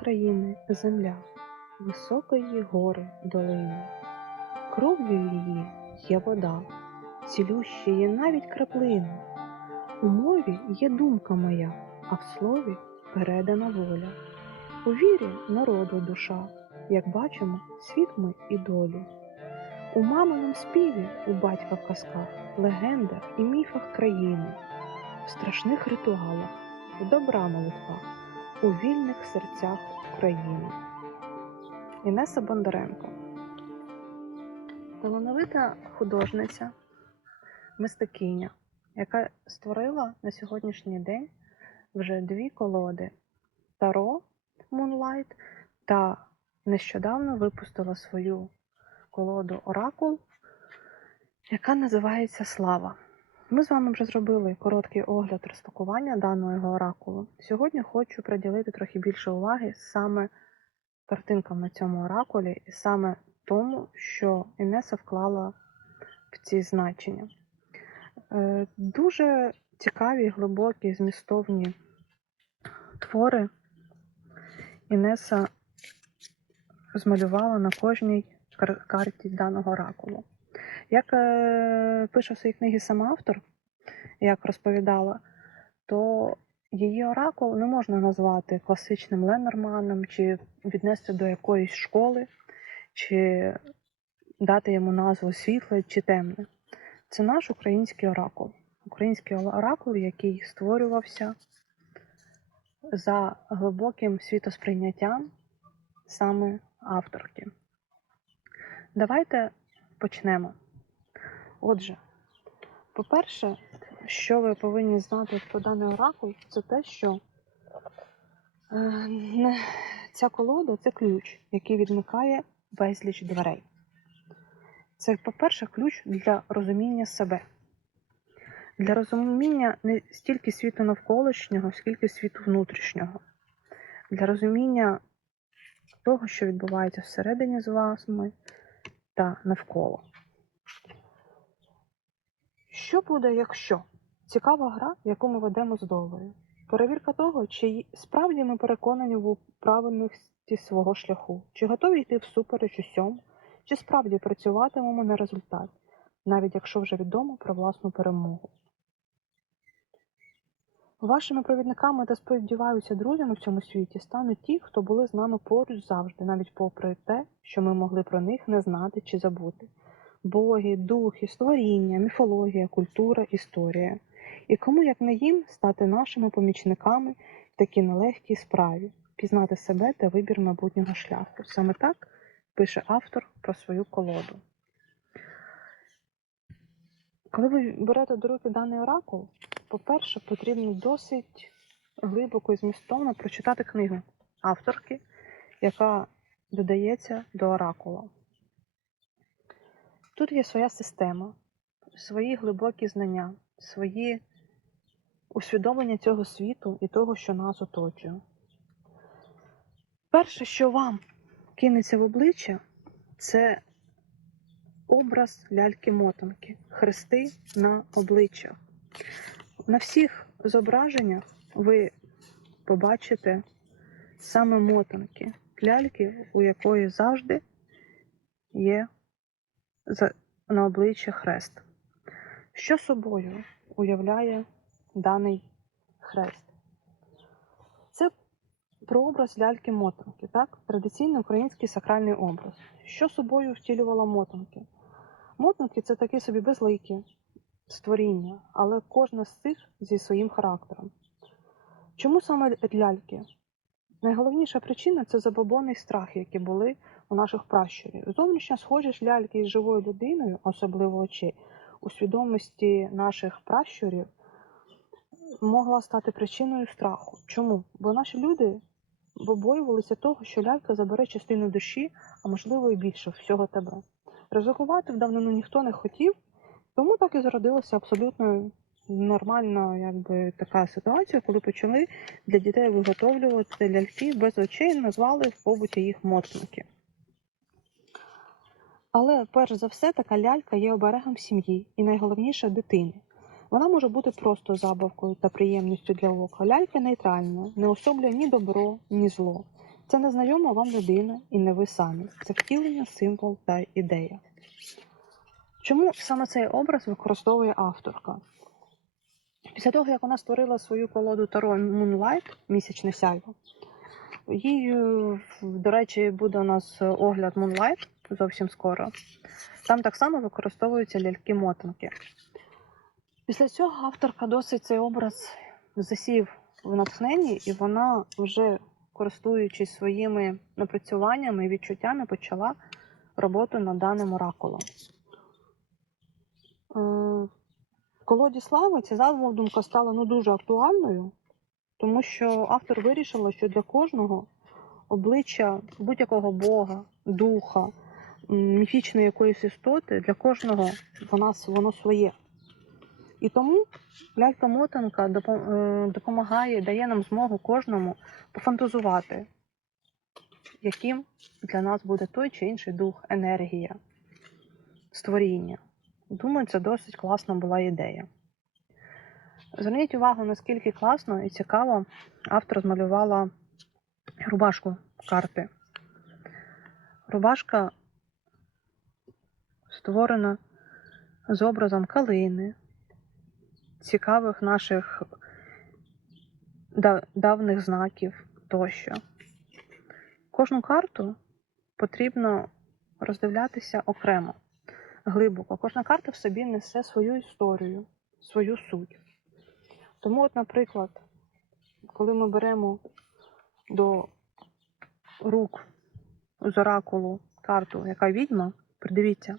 країни земля, високої гори долини. Кров'ю її є вода, цілюща є навіть краплина. У мові є думка моя, а в слові передана воля. У вірі народу душа, як бачимо, світ ми і долю. У маминому співі, у батька в казках, легендах і міфах країни, в страшних ритуалах, в добра молитвах, у вільних серцях України. Інеса Бондаренко талановита художниця, мистакиня, яка створила на сьогоднішній день вже дві колоди Таро Moonlight та нещодавно випустила свою колоду Оракул, яка називається Слава. Ми з вами вже зробили короткий огляд розпакування даного оракулу. Сьогодні хочу приділити трохи більше уваги саме картинкам на цьому оракулі і саме тому, що Інеса вклала в ці значення. Е, Дуже цікаві, глибокі, змістовні твори Інеса змалювала на кожній карті даного оракулу. Як е, пише в своїй книгі сам автор, як розповідала, то її оракул не можна назвати класичним Ленорманом чи віднести до якоїсь школи, чи дати йому назву світле чи темне. Це наш український оракул. Український оракул, який створювався за глибоким світосприйняттям саме авторки. Давайте почнемо. Отже, по-перше, що ви повинні знати про даний оракул, це те, що е, ця колода це ключ, який відмикає безліч дверей. Це, по-перше, ключ для розуміння себе, для розуміння не стільки світу навколишнього, скільки світу внутрішнього, для розуміння того, що відбувається всередині з вами та навколо. Що буде, якщо? Цікава гра, яку ми ведемо з Довою. Перевірка того, чи справді ми переконані в правильності свого шляху, чи готові йти всупереч усьому, чи справді працюватимемо на результат, навіть якщо вже відомо про власну перемогу. Вашими провідниками та сподіваюся, друзями в цьому світі стануть ті, хто були з нами поруч завжди, навіть попри те, що ми могли про них не знати чи забути. Боги, духи, створіння, міфологія, культура, історія. І кому, як не їм, стати нашими помічниками в такій нелегкій справі, пізнати себе та вибір майбутнього шляху. Саме так пише автор про свою колоду. Коли ви берете до руки даний оракул, по-перше, потрібно досить глибоко і змістовно прочитати книгу авторки, яка додається до оракула. Тут є своя система, свої глибокі знання, свої усвідомлення цього світу і того, що нас оточує. Перше, що вам кинеться в обличчя, це образ ляльки-мотанки, хрести на обличчях. На всіх зображеннях ви побачите саме мотанки, ляльки, у якої завжди є на обличчі хрест. Що собою уявляє даний хрест? Це прообраз ляльки-мотанки, так? Традиційний український сакральний образ. Що собою втілювала мотанки? Мотанки це такі собі безликі створіння, але кожна з цих зі своїм характером. Чому саме ляльки? Найголовніша причина це забобонний страх, які були у наших пращурів. Зовнішня схожість ляльки із живою людиною, особливо очей, у свідомості наших пращурів могла стати причиною страху. Чому? Бо наші люди побоювалися того, що лялька забере частину душі, а можливо і більше всього тебе. Ризикувати в давнину ніхто не хотів, тому так і зародилася абсолютно нормальна якби, така ситуація, коли почали для дітей виготовлювати ляльки без очей, назвали в побуті їх мотники. Але перш за все, така лялька є оберегом сім'ї і найголовніше дитини. Вона може бути просто забавкою та приємністю для ока. Лялька нейтральна, не особлює ні добро, ні зло. Це незнайома вам людина і не ви самі. Це втілення, символ та ідея. Чому саме цей образ використовує авторка? Після того, як вона створила свою колоду Таро Moonlight, місячне сяйво, їй, е, до речі, буде у нас огляд Moonlight зовсім скоро. Там так само використовуються ляльки-мотанки. Після цього авторка досить цей образ засів в натхненні, і вона вже користуючись своїми напрацюваннями і відчуттями, почала роботу над даним оракулом. Колоді слави ця задумка стала ну, дуже актуальною, тому що автор вирішила, що для кожного обличчя будь-якого бога, духа, міфічної якоїсь істоти, для кожного вона, воно своє. І тому лялька-мотанка е, допомагає, дає нам змогу кожному пофантазувати, яким для нас буде той чи інший дух, енергія, створіння. Думаю, це досить класна була ідея. Зверніть увагу, наскільки класно і цікаво автор змалювала рубашку карти. Рубашка створена з образом калини, цікавих наших да- давних знаків тощо. Кожну карту потрібно роздивлятися окремо, глибоко. Кожна карта в собі несе свою історію, свою суть. Тому, от, наприклад, коли ми беремо до рук з оракулу карту, яка відьма, придивіться,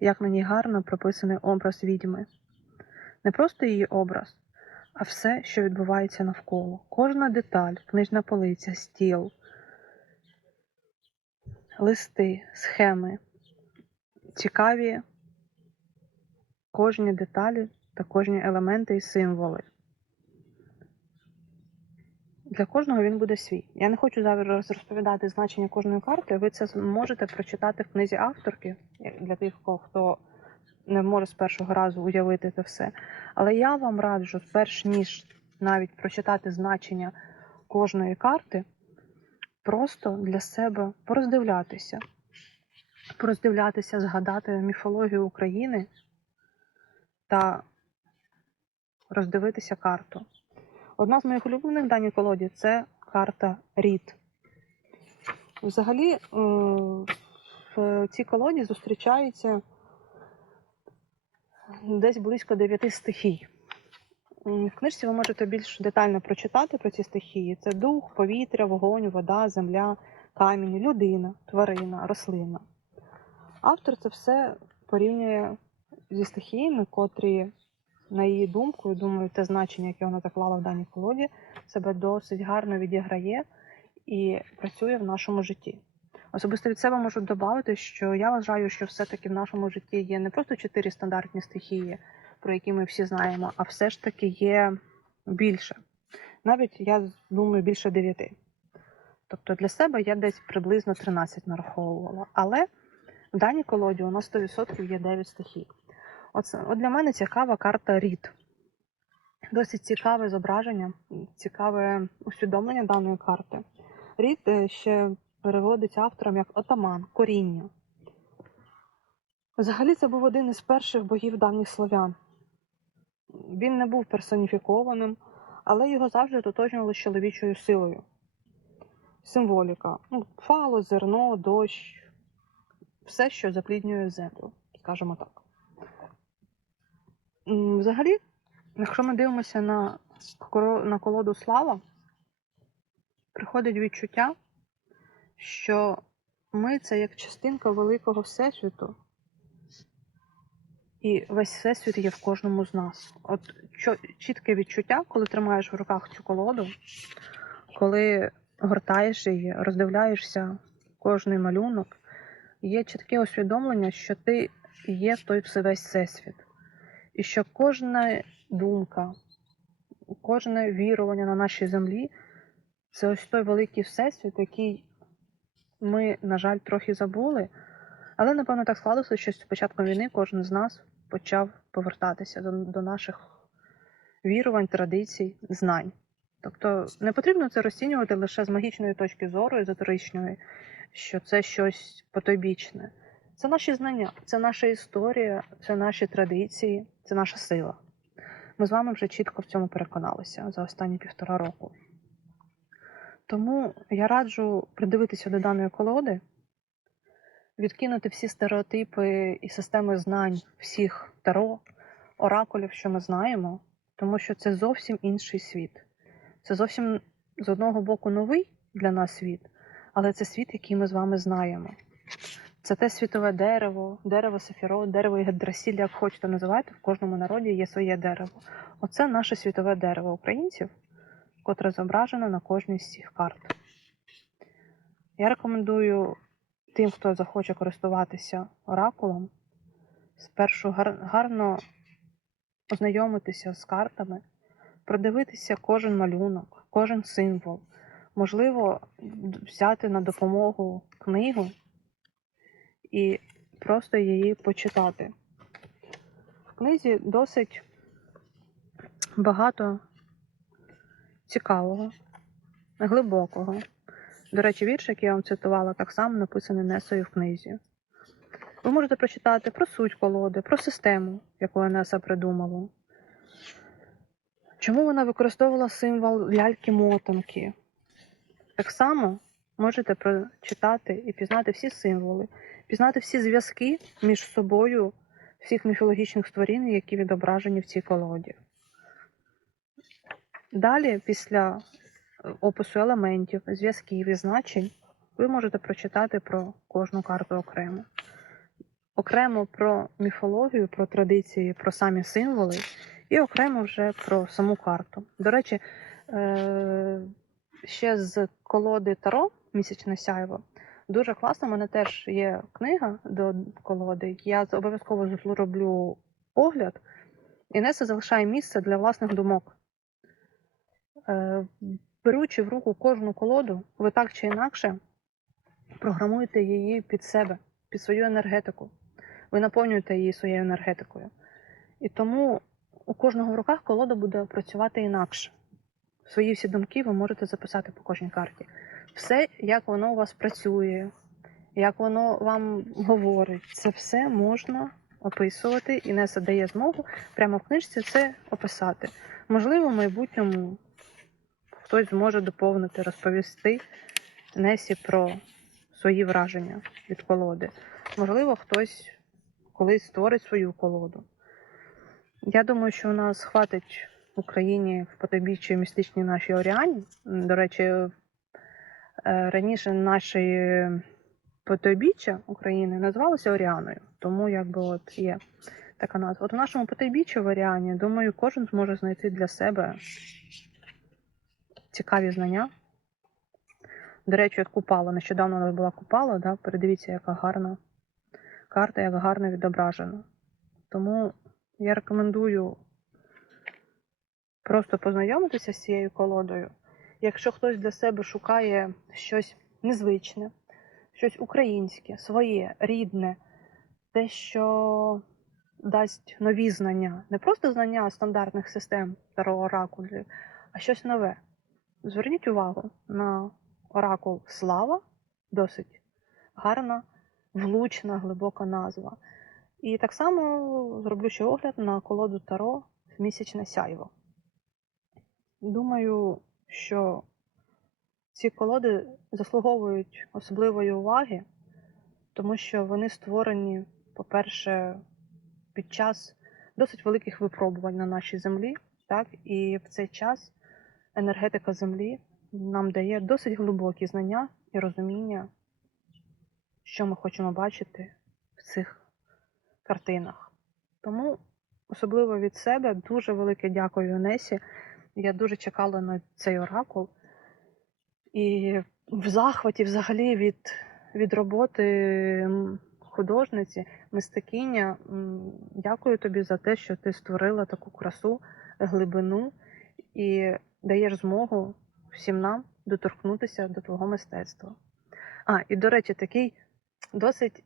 як на ній гарно прописаний образ відьми. Не просто її образ, а все, що відбувається навколо. Кожна деталь, книжна полиця, стіл, листи, схеми, цікаві кожні деталі та кожні елементи і символи. Для кожного він буде свій. Я не хочу зараз розповідати значення кожної карти. Ви це можете прочитати в книзі авторки для тих, хто не може з першого разу уявити це все. Але я вам раджу, перш ніж навіть прочитати значення кожної карти, просто для себе пороздивлятися. Пороздивлятися, згадати міфологію України та роздивитися карту. Одна з моїх улюблених в даній колоді це карта Рід. Взагалі, е, в цій колоді зустрічається десь близько дев'яти стихій. В книжці ви можете більш детально прочитати про ці стихії: це дух, повітря, вогонь, вода, земля, камінь, людина, тварина, рослина. Автор це все порівнює зі стихіями, котрі, на її думку, я думаю, те значення, яке вона заклала в даній колоді, себе досить гарно відіграє і працює в нашому житті. Особисто від себе можу додати, що я вважаю, що все-таки в нашому житті є не просто чотири стандартні стихії, про які ми всі знаємо, а все ж таки є більше. Навіть я думаю, більше дев'яти. Тобто для себе я десь приблизно 13 нараховувала. Але в даній колоді у нас 100% є 9 стихій. Оце, от для мене цікава карта Рід. Досить цікаве зображення, цікаве усвідомлення даної карти. Рід е, ще переводиться автором як отаман, коріння. Взагалі, це був один із перших богів давніх слов'ян. Він не був персоніфікованим, але його завжди ототожнювали з чоловічою силою. Символіка. Ну, фало, зерно, дощ, все, що запліднює землю, скажімо так. Взагалі, якщо ми дивимося на, на колоду слава, приходить відчуття, що ми це як частинка великого всесвіту, і весь всесвіт є в кожному з нас. От чітке відчуття, коли тримаєш в руках цю колоду, коли гортаєш її, роздивляєшся кожний малюнок, є чітке усвідомлення, що ти є той все- весь всесвіт. І що кожна думка, кожне вірування на нашій землі це ось той великий всесвіт, який ми, на жаль, трохи забули. Але, напевно, так склалося, що з початком війни кожен з нас почав повертатися до, до наших вірувань, традицій, знань. Тобто не потрібно це розцінювати лише з магічної точки зору, езотеричної, що це щось потойбічне. Це наші знання, це наша історія, це наші традиції, це наша сила. Ми з вами вже чітко в цьому переконалися за останні півтора року. Тому я раджу придивитися до даної колоди, відкинути всі стереотипи і системи знань всіх таро, оракулів, що ми знаємо, тому що це зовсім інший світ. Це зовсім з одного боку новий для нас світ, але це світ, який ми з вами знаємо. Це те світове дерево, дерево сефіро, дерево Єгдрасіль, як хочете називати, в кожному народі є своє дерево. Оце наше світове дерево українців, котре зображено на кожній з цих карт. Я рекомендую тим, хто захоче користуватися оракулом, спершу гар- гарно ознайомитися з картами, продивитися кожен малюнок, кожен символ. Можливо, взяти на допомогу книгу і просто її почитати. В книзі досить багато цікавого, глибокого. До речі, вірш, який я вам цитувала, так само написаний Несою в книзі. Ви можете прочитати про суть колоди, про систему, яку Енеса придумала. Чому вона використовувала символ ляльки-мотанки? Так само можете прочитати і пізнати всі символи, пізнати всі зв'язки між собою всіх міфологічних створінь, які відображені в цій колоді. Далі, після е, опису елементів, зв'язків і значень, ви можете прочитати про кожну карту окремо. Окремо про міфологію, про традиції, про самі символи, і окремо вже про саму карту. До речі, е, ще з колоди Таро місячне сяйво. Дуже класно. У мене теж є книга до колоди. Я обов'язково зроблю огляд. І Неса залишає місце для власних думок. Е, Беручи в руку кожну колоду, ви так чи інакше програмуєте її під себе, під свою енергетику. Ви наповнюєте її своєю енергетикою. І тому у кожного в руках колода буде працювати інакше. Свої всі думки ви можете записати по кожній карті. Все, як воно у вас працює, як воно вам говорить, це все можна описувати, і Неса дає змогу прямо в книжці це описати. Можливо, в майбутньому хтось зможе доповнити, розповісти Несі про свої враження від колоди. Можливо, хтось колись створить свою колоду. Я думаю, що у нас хватить в Україні в потойбіччі містичній нашій Оріані. До речі, е, раніше наші потойбіччя України називалося Оріаною, тому якби от є така назва. От у нашому потойбіччі в Оріані, думаю, кожен зможе знайти для себе цікаві знання. До речі, от купала. Нещодавно у нас була купала, да? передивіться, яка гарна карта, як гарно відображена. Тому я рекомендую просто познайомитися з цією колодою. Якщо хтось для себе шукає щось незвичне, щось українське, своє, рідне, те, що дасть нові знання, не просто знання стандартних систем Таро оракулів, а щось нове. Зверніть увагу на оракул Слава, досить гарна, влучна, глибока назва. І так само зроблю ще огляд на колоду Таро в місячне сяйво. Думаю, що ці колоди заслуговують особливої уваги, тому що вони створені, по-перше, під час досить великих випробувань на нашій землі, так, і в цей час енергетика землі нам дає досить глибокі знання і розуміння, що ми хочемо бачити в цих картинах. Тому, особливо від себе, дуже велике дякую Онесі. Я дуже чекала на цей оракул. І в захваті взагалі від, від роботи художниці, мистакиня. Дякую тобі за те, що ти створила таку красу, глибину і даєш змогу всім нам доторкнутися до твого мистецтва. А, і до речі, такий досить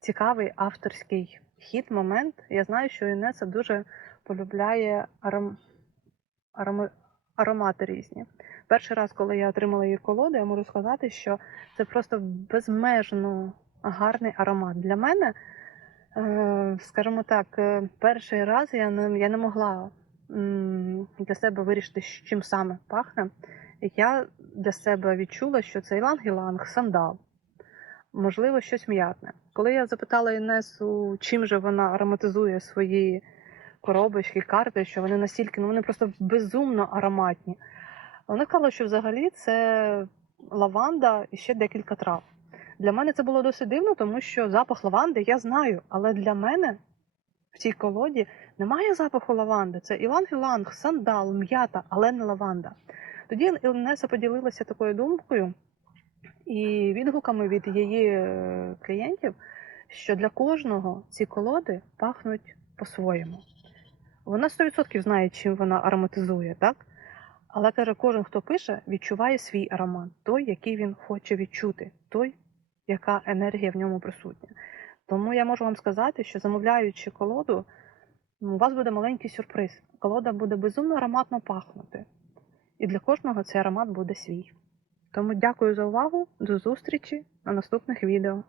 цікавий авторський хід, момент. Я знаю, що Інеса дуже полюбляє аром... арома... аромати різні. Перший раз, коли я отримала її колоду, я можу сказати, що це просто безмежно гарний аромат. Для мене, е, скажімо так, е, перший раз я не, я не могла для себе вирішити, чим саме пахне. Я для себе відчула, що це іланг-іланг, сандал, можливо, щось м'ятне. Коли я запитала Інесу, чим же вона ароматизує свої коробочки, карти, що вони настільки, ну вони просто безумно ароматні. Вона сказала, що взагалі це лаванда і ще декілька трав. Для мене це було досить дивно, тому що запах лаванди я знаю, але для мене в цій колоді немає запаху лаванди. Це іланг-іланг, сандал, м'ята, але не лаванда. Тоді Інеса поділилася такою думкою і відгуками від її е, клієнтів, що для кожного ці колоди пахнуть по-своєму. Вона 100% знає, чим вона ароматизує, так? Але каже, кожен, хто пише, відчуває свій аромат, той, який він хоче відчути, той, яка енергія в ньому присутня. Тому я можу вам сказати, що замовляючи колоду, у вас буде маленький сюрприз. Колода буде безумно ароматно пахнути. І для кожного цей аромат буде свій. Тому дякую за увагу, до зустрічі на наступних відео.